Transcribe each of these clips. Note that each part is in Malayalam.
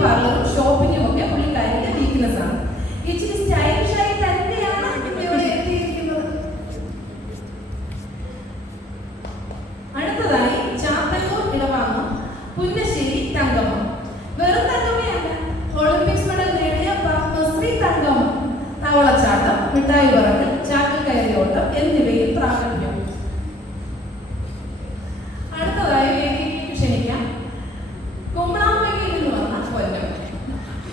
പാർലറും ഷോപ്പിങ്ങും ഒക്കെ പുള്ളിക്കാരിയുടെ വീക്ക്നെസ് ആണ്. ഇച്ചിരി സ്റ്റൈലിഷായി തന്നെയാണ് ഇവിടെ എത്തിയിരിക്കുന്നത്. അടുത്തതായി ചാത്തന്നൂർ ഇടവാങ്ങും പുന്നശ്ശേരി തങ്കമ്മ. വെറും തങ്കമ്മയല്ല, ഒളിമ്പിക്സ് മെഡൽ നേടിയ പത്മശ്രീ തങ്കമ്മ. തവളച്ചാട്ടം, മിഠായി പറക്കൽ, ചാക്കിൽ കയറി ഓട്ടം എന്നിവയിൽ പ്രാഗൽഭ്യം. അടുത്തതായി വേദിയിലേക്ക് ക്ഷണിക്കാം കുമ്പളാമ്പയിൽ നിന്ന് വന്ന പൊന്നമ്മ.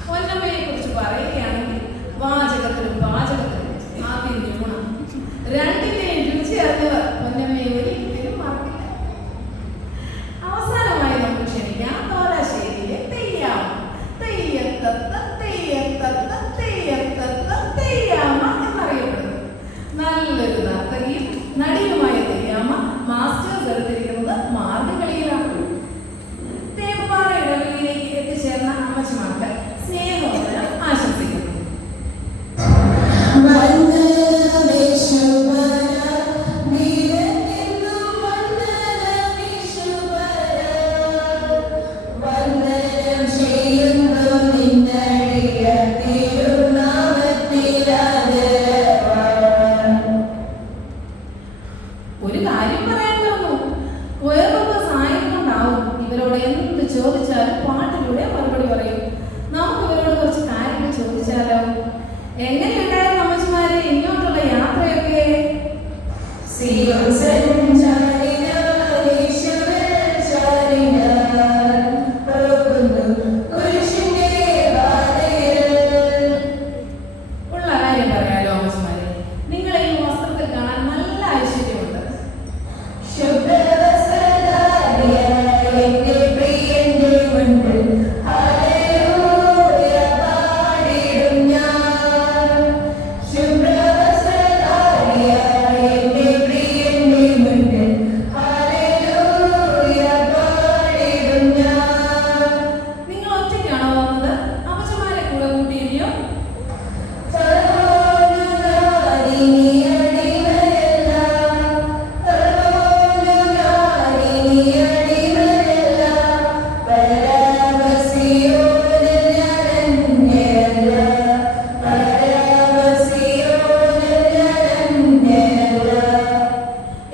പൊന്നമ്മയെ കുറിച്ച് പറയുകയാണെങ്കിൽ വാചകത്തിലും പാചകത്തിലും ആദ്യം ഗുണം, രണ്ടിന്റെയും രുചി അറിഞ്ഞവർ പൊന്നമ്മയെ ഒരിക്കലും മറക്കില്ല. അവസാനമായി നമുക്ക് ക്ഷണിക്കാം തോലാശ്ശേരിയിലെ തെയ്യാമ്മ. തെയ്യത്തത്ത തെയ്യത്തത്ത തെയ്യത്തത്ത തെയ്യാമ്മ എന്നറിയപ്പെടുന്നു. നല്ലൊരു നർത്തകിയും നടിയുമായ തെയ്യാമ്മ മാസ്റ്റേഴ്സ് എടുത്തിരിക്കുന്നത് മാർഗകളിയിലാണ്. തേപ്പാറ ഇടവഴിയിലേക്ക് എത്തിച്ചേർന്ന അമ്മച്ചിമാർക്ക് സ്നേഹോദരം ആശംസിക്കുന്നു. ഒരു കാര്യം പറയാൻ തോന്നുന്നു, ആയതുകൊണ്ടാവും ഇവരോട് എന്ത് ചോദിച്ചാലും പാട്ടിലൂടെ മറുപടി പറയും. നമുക്ക് ഇവരോട് കുറച്ച് കാര്യങ്ങൾ ചോദിച്ചാലോ? എങ്ങനെയുണ്ടായിരുന്നു അമ്മച്ചിമാരെ ഇങ്ങോട്ടുള്ള യാത്രയൊക്കെ? ഉള്ള കാര്യം പറയാലോ അമ്മച്ചിമാരെ, നിങ്ങളെ ഈ വസ്ത്രത്തിൽ കാണാൻ നല്ല ഐശ്വര്യമുണ്ട്. നിങ്ങൾ ഒറ്റയ്ക്കാണോ വന്നത്? അമ്മച്ചിമാരെ കൂടെ കൂട്ടിയില്ലയോ?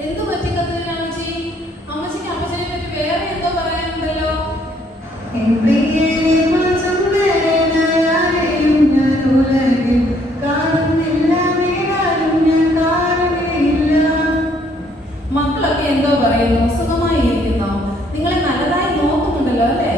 എന്തു പറ്റി കത്തിനാമച്ചി? അമ്മച്ചിക്ക് അമ്മച്ചനെ പറ്റി വേറെ എന്തോ പറയാനുണ്ടല്ലോ. മക്കളൊക്കെ എന്തോ പറയുന്നു? സുഖമായി ഇരിക്കുന്നോ? നിങ്ങളെ നല്ലതായി നോക്കുന്നുണ്ടല്ലോ അല്ലേ?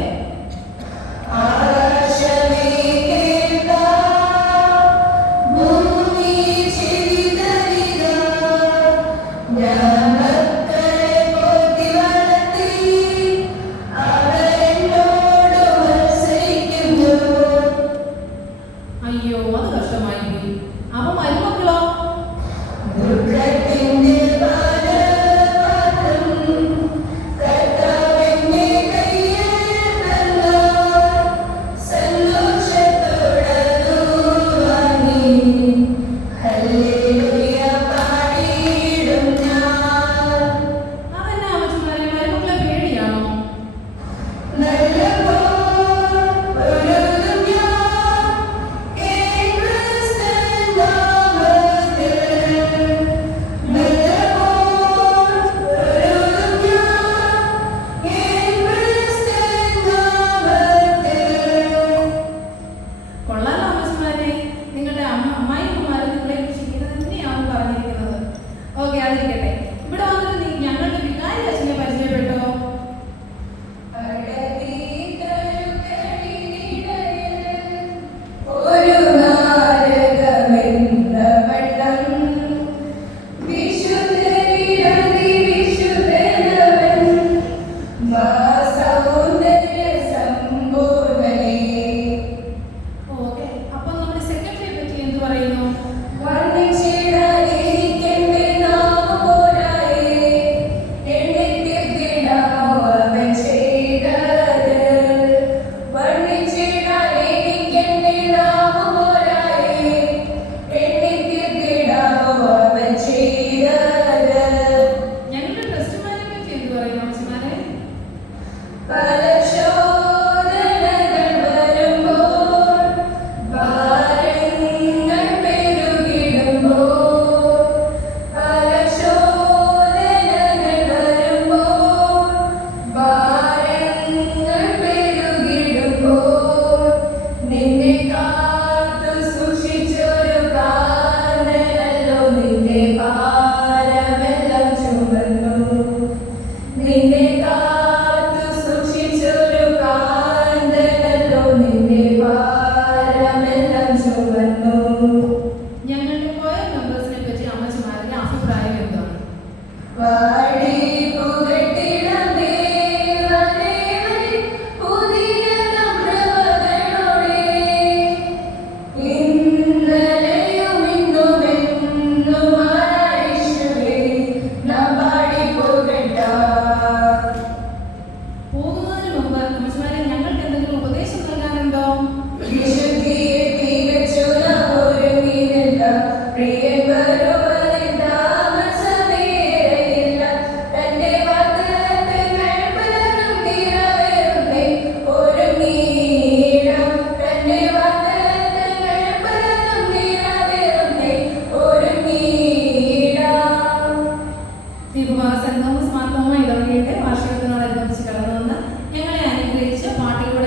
സെന്റ് തോമസ് മാർത്തോമ ഇടവകയുടെ വാർഷികത്തിനോടനുബന്ധിച്ച് കടന്നു വന്ന് ഞങ്ങളെ അനുഗ്രഹിച്ച് പാട്ടിലൂടെ